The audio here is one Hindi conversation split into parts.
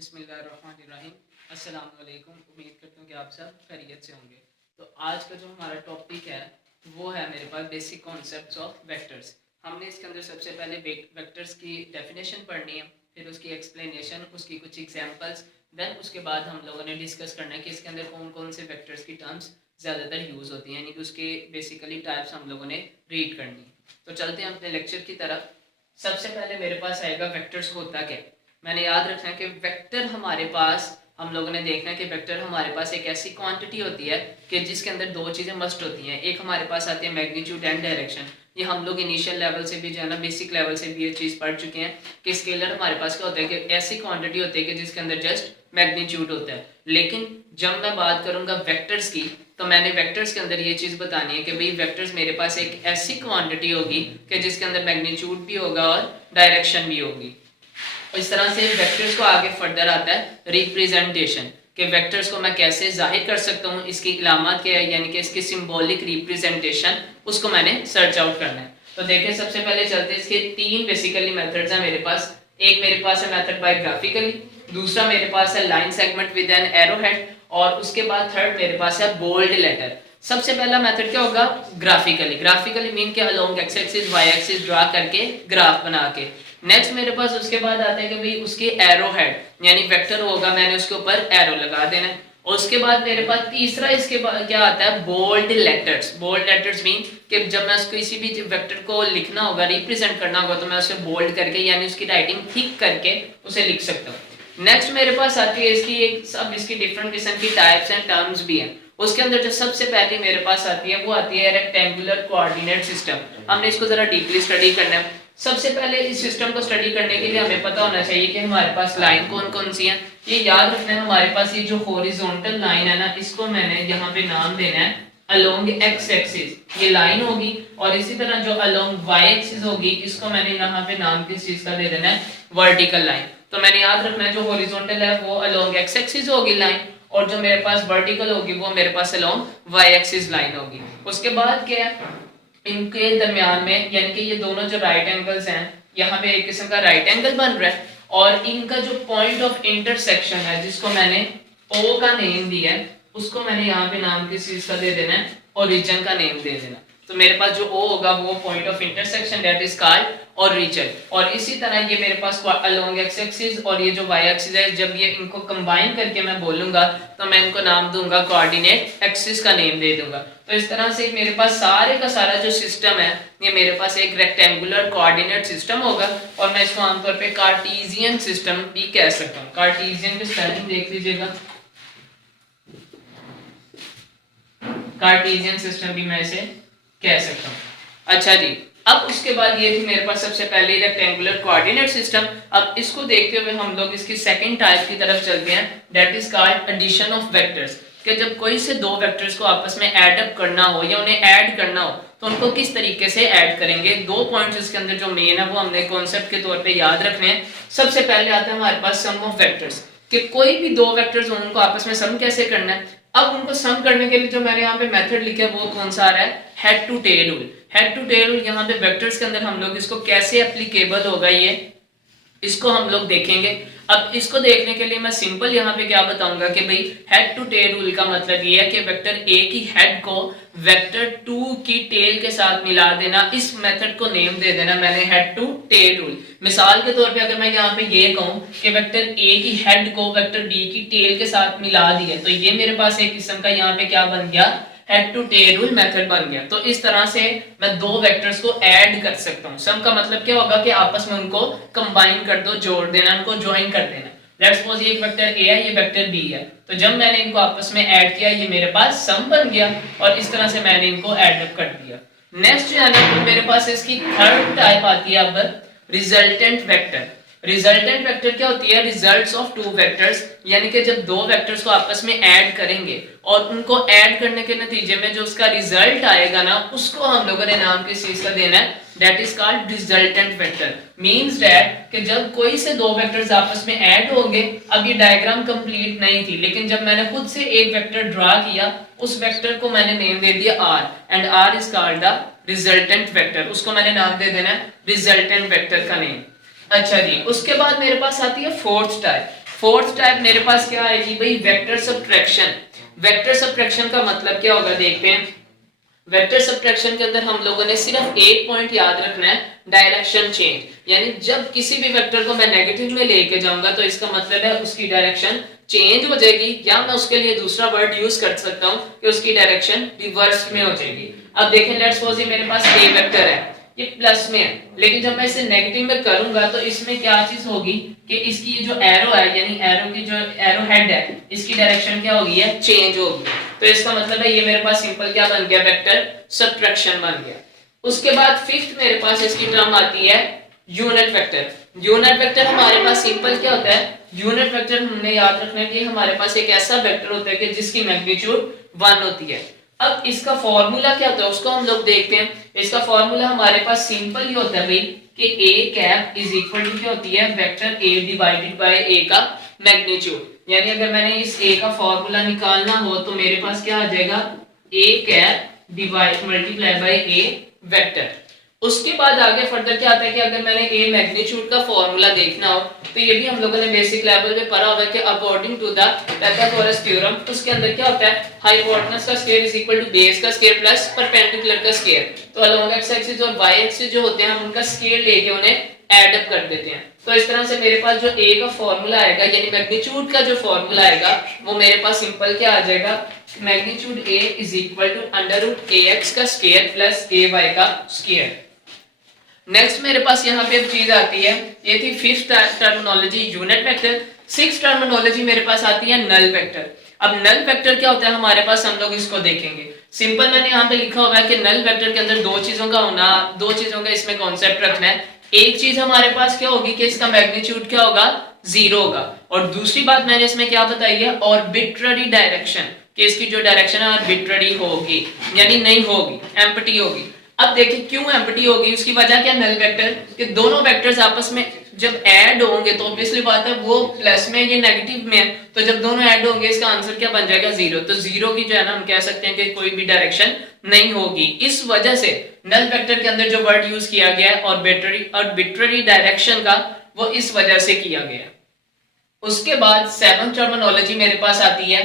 बिस्मिल्लाहिर्रहमानिर्रहीम। अस्सलाम वालेकुम। उम्मीद करता हूँ कि आप सब खैरियत से होंगे। तो आज का जो हमारा टॉपिक है वो है मेरे पास बेसिक कॉन्सेप्ट्स ऑफ वेक्टर्स। हमने इसके अंदर सबसे पहले वेक्टर्स की डेफिनेशन पढ़नी है, फिर उसकी एक्सप्लेनेशन, उसकी कुछ एग्जांपल्स, देन उसके बाद हम लोगों ने डिस्कस करना है कि इसके अंदर कौन कौन से वेक्टर्स की टर्म्स ज़्यादातर यूज़ होती हैं, यानी कि उसके बेसिकली टाइप्स हम लोगों ने रीड करनी है। तो चलते हैं अपने लेक्चर की तरफ। सबसे पहले मेरे पास आएगा वेक्टर्स होता क्या। मैंने याद रखना है कि वेक्टर हमारे पास, हम लोगों ने देखना है कि वेक्टर हमारे पास एक ऐसी क्वांटिटी होती है कि जिसके अंदर दो चीज़ें मस्ट होती हैं। एक हमारे पास आती है मैग्नीट्यूड एंड डायरेक्शन। ये हम लोग इनिशियल लेवल से भी जो है ना, बेसिक लेवल से भी ये चीज़ पढ़ चुके हैं कि स्केलर हमारे पास क्या होता है कि ऐसी क्वांटिटी होती है कि जिसके अंदर जस्ट मैग्नीट्यूड होता है। लेकिन जब मैं बात करूंगा वेक्टर्स की, तो मैंने वेक्टर्स के अंदर ये चीज़ बतानी है कि भाई वेक्टर्स मेरे पास एक ऐसी क्वांटिटी होगी कि जिसके अंदर मैग्नीट्यूड भी होगा और डायरेक्शन भी होगी। इस तरह से वेक्टर्स को आगे फर्दर आता है रिप्रेजेंटेशन, कि वेक्टर्स को मैं कैसे जाहिर कर सकता हूँ, इसकी इलामत क्या है, यानी कि इसकी सिंबॉलिक रिप्रेजेंटेशन, उसको मैंने सर्च आउट करना है। तो देखिए सबसे पहले चलते हैं, इसके तीन बेसिकली मेथड्स हैं मेरे पास। एक मेरे पास है मेथड बाय ग्राफिकली, दूसरा मेरे पास है line segment with an arrow head, और उसके बाद थर्ड मेरे पास है बोल्ड लेटर। सबसे पहला मेथड क्या होगा, ग्राफिकली। ग्राफिकली मीन के along X axis Y axis draw करके ग्राफ बना के। नेक्स्ट मेरे पास उसके बाद आता है कि भाई उसके एरो हेड यानी वेक्टर होगा, मैंने उसके ऊपर एरो लगा देना है। और उसके बाद मेरे पास तीसरा इसके बाद क्या आता है, bold letters. Bold letters mean कि जब मैं उसको किसी भी वेक्टर को लिखना होगा, रिप्रेजेंट करना होगा, तो मैं उसे बोल्ड करके यानी उसकी राइटिंग थिक करके उसे लिख सकता हूँ। नेक्स्ट मेरे पास आती है इसकी एक सब इसकी डिफरेंट किस्म की टाइप्स एंड टर्म्स भी हैं। उसके अंदर जो सबसे पहली मेरे पास आती है वो आती है रेक्टेंगुलर कोऑर्डिनेट सिस्टम। हमने इसको जरा डीपली स्टडी करना है। सबसे पहले इस सिस्टम को स्टडी करने के लिए हमें पता होना चाहिए कि हमारे पास लाइन कौन कौन सी है। ये याद रखना है, हमारे पास ये जो हॉरिजॉन्टल लाइन है ना, इसको मैंने यहाँ पे नाम देना है अलोंग एक्स एक्सिस, ये लाइन होगी। और इसी तरह जो अलोंग वाई एक्सिस होगी, इसको मैंने यहाँ पे नाम किस चीज का दे देना है, वर्टिकल लाइन। तो मैंने याद रखना है जो हॉरिजॉन्टल है वो अलोंग एक्स एक्सिस होगी लाइन, और जो मेरे पास वर्टिकल होगी वो मेरे पास अलोंग वाई एक्सिस लाइन होगी। उसके बाद क्या है, इनके दरमियान में यानी कि ये दोनों जो राइट एंगल्स हैं, यहाँ पे एक किस्म का राइट एंगल बन रहा है, और इनका जो पॉइंट ऑफ इंटरसेक्शन है जिसको मैंने ओ का नेम दिया है, उसको मैंने यहाँ पे नाम किस चीज का दे देना है, ओरिजिन का नेम दे देना। तो मेरे पास जो ओ होगा वो point of intersection, that is called origin. और इसी तरह ये मेरे पास अलोंग एक्स एक्सिस और ये जो वाई एक्सिस है, जब ये इनको कंबाइन करके मैं बोलूंगा तो मैं इनको नाम दूंगा कोऑर्डिनेट एक्सिस का नेम दे दूंगा। तो इस तरह से मेरे पास सारे का सारा जो सिस्टम है ये मेरे पास एक रेक्टेंगुलर कोऑर्डिनेट सिस्टम होगा, और मैं इसको आमतौर पे कार्टेशियन सिस्टम भी कह सकता हूँ। कार्टेशियन की स्पेलिंग देख लीजिएगा, कार्टेशियन सिस्टम भी मैं इसे कह सकता हूँ। अच्छा जी, अब उसके बाद ये थी मेरे पास सबसे पहले रेक्टेंगुलर कोऑर्डिनेट सिस्टम। अब इसको देखते हुए हम लोग इसकी सेकंड टाइप की तरफ चलते हैं, that is called addition of vectors. कि जब कोई से दो वेक्टर्स को आपस में ऐड अप करना हो या उन्हें ऐड करना हो तो उनको किस तरीके से ऐड करेंगे। दो पॉइंट्स इसके अंदर जो मेन है वो हमने कॉन्सेप्ट के तौर पे याद रखने हैं। सबसे पहले आता है हमारे पास सम ऑफ वेक्टर्स, कि कोई भी दो वेक्टर्स हो उनको आपस में सम कैसे करना है। अब उनको सम करने के लिए जो मैंने यहाँ पे मेथड लिखा है वो कौन सा आ रहा है, head to tail rule. Head to tail rule यहाँ पे वेक्टर्स के अंदर हम लोग इसको कैसे एप्लीकेबल होगा ये इसको हम लोग देखेंगे। अब इसको देखने के लिए मैं सिंपल यहाँ पे क्या बताऊंगा कि भाई हेड टू टेल रूल का मतलब ये है कि वेक्टर ए की हेड को वेक्टर 2 की टेल के साथ मिला देना। इस मेथड को नेम दे देना मैंने हेड टू टेल रूल। मिसाल के तौर पे अगर मैं यहाँ पे ये कहूँ कि वेक्टर ए की हेड को वेक्टर बी की टेल के साथ मिला दिया, तो ये मेरे पास एक किस्म का यहाँ पे क्या बन गया, head to tail rule method बन गया। तो इस तरह से मैं दो वेक्टर्स को ऐड कर सकता हूँ। सम का मतलब क्या होगा कि आपस में उनको कंबाइन कर दो, जोड़ देना, उनको ज्वाइन कर देना। लेट्स सपोज ये एक वेक्टर ए है, ये वेक्टर बी है, तो जब मैंने इनको आपस में ऐड किया ये मेरे पास सम बन गया, और इस तरह से मैंने इनको ऐड अप कर दिया। नेक्स्ट जो है ना मेरे पास इसकी थर्ड टाइप आती है अब रिजल्टेंट वेक्टर। रिजल्टेंट वेक्टर क्या होती है, रिजल्ट्स ऑफ टू वेक्टर्स, यानी कि जब दो वेक्टर्स को आपस में ऐड करेंगे और उनको ऐड करने के नतीजे में जो उसका रिजल्ट आएगा ना, उसको हम लोगों ने नाम किस चीज का देना है, that is called resultant vector. Means that कि जब कोई से दो वेक्टर्स आपस में ऐड होंगे, अब ये डायग्राम कंप्लीट नहीं थी, लेकिन जब मैंने खुद से एक वेक्टर ड्रा किया, उस वेक्टर को मैंने नेम दे दिया R, and R is called the resultant vector. उसको मैंने नाम दे देना है रिजल्टेंट वेक्टर का नेम। अच्छा जी, उसके बाद मेरे पास आती है फोर्थ टाइप। फोर्थ टाइप मेरे पास क्या आएगी भाई, वेक्टर सब्ट्रैक्शन। वेक्टर सब्ट्रैक्शन का मतलब क्या होगा देखते हैं। वेक्टर सब्ट्रैक्शन के अंदर हम लोगों ने सिर्फ एक पॉइंट याद रखना है, डायरेक्शन चेंज। यानी जब किसी भी वेक्टर को मैं नेगेटिव में लेके जाऊंगा तो इसका मतलब है उसकी डायरेक्शन चेंज हो जाएगी, या मैं उसके लिए दूसरा वर्ड यूज कर सकता हूं कि उसकी डायरेक्शन रिवर्स में हो जाएगी। अब देखें, लेट्स सपोज ये मेरे पास ए वेक्टर है, ये प्लस में है, लेकिन जब मैं इसे नेगेटिव में करूंगा तो इसमें क्या चीज होगी कि इसकी जो एरो है, यानी एरो की जो एरो हेड है, इसकी डायरेक्शन क्या होगी है, चेंज होगी। तो इसका मतलब है ये मेरे पास सिंपल क्या बन गया, वेक्टर सब्ट्रैक्शन बन गया। उसके बाद फिफ्थ मेरे पास इसकी टर्म आती है यूनिट वेक्टर। यूनिट वेक्टर हमारे पास सिंपल क्या होता है, यूनिट वेक्टर हमने याद रखना है कि हमारे पास एक ऐसा वेक्टर होता है कि जिसकी मैग्नीट्यूड 1 होती है। अब इसका फॉर्मूला क्या होता है उसको हम लोग देखते हैं। इसका फॉर्मूला हमारे पास सिंपल ही होता है भाई कि a cap is equal to क्या होती है, vector a divided by a का मैग्नीट्यूड। यानी अगर मैंने इस a का फॉर्मूला निकालना हो तो मेरे पास क्या आ जाएगा, a cap divide multiply by a vector. उसके बाद आगे फर्दर क्या आता है कि अगर मैंने a मैग्नीट्यूड का फॉर्मूला देखना हो तो ये भी हम लोगों ने बेसिक लेवल पे पढ़ा हुआ है कि according to the Pythagoras theorem उसके अंदर क्या होता है, हाइपोटेनस का square is equal to base का स्क्वायर प्लस परपेंडिकुलर का स्क्वायर। तो अलोंग एक्स एक्सिस और वाई एक्सिस जो होते हैं हम उनका स्क्वायर लेके उन्हें ऐड अप कर देते हैं। तो इस तरह से मेरे पास जो a का फॉर्मूला आएगा, यानी मैग्नीट्यूड का जो फॉर्मूला आएगा वो मेरे पास सिंपल क्या आ जाएगा, magnitude a is equal to under root ax का स्क्वायर प्लस ay का स्क्वायर। नेक्स्ट मेरे पास यहाँ पे एक चीज आती है, ये थी fifth terminology unit vector. Sixth terminology मेरे पास आती है नल वेक्टर। अब नल वेक्टर क्या होता है हमारे पास, हम लोग इसको देखेंगे। सिंपल मैंने यहाँ पे लिखा हुआ है कि नल वेक्टर के अंदर दो चीजों का होना, दो चीजों का इसमें कॉन्सेप्ट रखना है। एक चीज हमारे पास क्या होगी कि इसका मैग्नीट्यूड क्या होगा, 0 होगा, और दूसरी बात मैंने इसमें क्या बताई है, ऑर्बिट्ररी डायरेक्शन, कि इसकी जो डायरेक्शन है ऑर्बिट्ररी होगी, यानी नहीं होगी, एम्प्टी होगी। अब देखिए क्यों एम्प्टी होगी, उसकी वजह क्या, नल वेक्टर कि दोनों वेक्टर्स आपस में जब ऐड होंगे तो ऑब्वियसली बात है वो प्लस में ये नेगेटिव में है, तो जब दोनों ऐड होंगे इसका आंसर क्या बन जाएगा, 0। तो 0 की जो है ना हम कह सकते हैं कि कोई भी डायरेक्शन नहीं होगी। इस वजह से नल वेक्टर के अंदर जो वर्ड यूज किया गया है ऑर्बिट्ररी डायरेक्शन का, वो इस वजह से किया गया है। उसके बाद सेवंथ टर्मिनोलॉजी मेरे पास आती है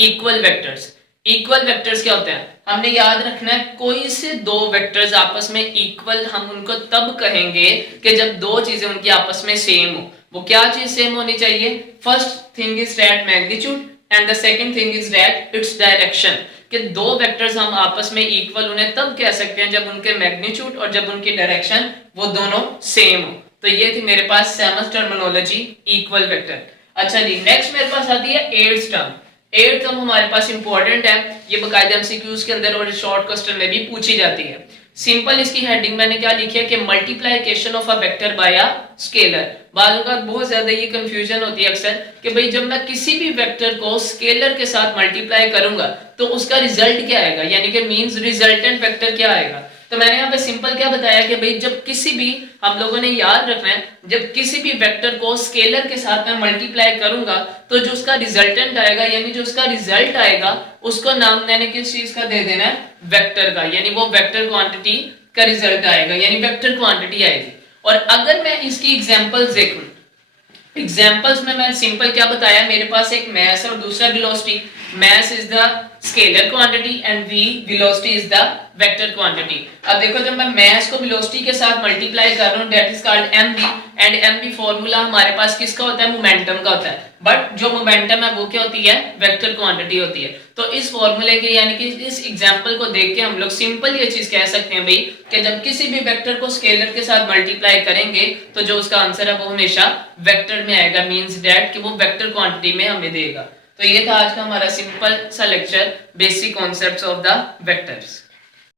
इक्वल वेक्टर्स। इक्वल वेक्टर्स क्या होते हैं, हमने याद रखना है कोई से दो वेक्टर्स आपस में इक्वल हम उनको तब कहेंगे कि जब दो चीजें उनकी आपस में सेम हो। वो क्या चीज सेम होनी चाहिए, first thing is that magnitude and the second thing is that its direction. कि दो वेक्टर्स हम आपस में इक्वल उन्हें तब कह सकते हैं जब उनके मैग्नीट्यूड और जब उनकी डायरेक्शन वो दोनों सेम हो। तो ये थी मेरे पास सेवंथ टर्मिनोलॉजी इक्वल वेक्टर। अच्छा जी, नेक्स्ट मेरे पास आती है एट्थ टर्म। एट्थ टर्म हमारे पास इंपॉर्टेंट है, ये बकायदा एमसीक्यूज के अंदर और शॉर्ट क्वेश्चन में भी पूछी जाती है। सिंपल इसकी हेडिंग मैंने क्या लिखी है कि multiplication of a vector by a scalar. बालों का बहुत ज्यादा ये कंफ्यूजन होती है अक्सर कि भाई जब मैं किसी भी वेक्टर को स्केलर के साथ मल्टीप्लाई करूंगा तो उसका रिजल्ट क्या आएगा, यानी कि मींस रिजल्टेंट वेक्टर क्या आएगा। तो मैंने यहाँ पे सिंपल क्या बताया कि भाई जब किसी भी, हम लोगों ने याद रखना है, जब किसी भी वेक्टर को स्केलर के साथ मैं मल्टीप्लाई करूंगा तो जो उसका रिजल्टेंट आएगा, यानी जो उसका रिजल्ट आएगा, उसको नाम मैंने किस चीज का दे देना है, वेक्टर का। यानी वो वेक्टर क्वांटिटी का रिजल्ट आएगा, यानी वेक्टर क्वांटिटी आएगी। और अगर मैं इसकी एग्जांपल्स देखूं, एग्जांपल्स में मैं सिंपल क्या बताया, मेरे पास एक मास और दूसरा velocity. Mass is the scalar quantity and v velocity is the vector quantity. अब देखो जब मैं मास को वेलोसिटी के साथ मल्टीप्लाई कर रहा हूं, that is called mv, and mv formula हमारे पास किसका होता है, मोमेंटम का होता है। बट जो मोमेंटम है वो क्या होती है, वेक्टर क्वांटिटी होती है। तो इस फार्मूले के, यानी कि इस एग्जांपल को देख के हम लोग सिंपल ये चीज कह सकते हैं भाई कि जब किसी भी वेक्टर को स्केलर के साथ मल्टीप्लाई करेंगे तो जो उसका आंसर है वो हमेशा वेक्टर में आएगा, मींस दैट कि वो वेक्टर क्वांटिटी में हमें देगा। तो ये था आज का हमारा सिंपल सा lecture, basic concepts of the vectors.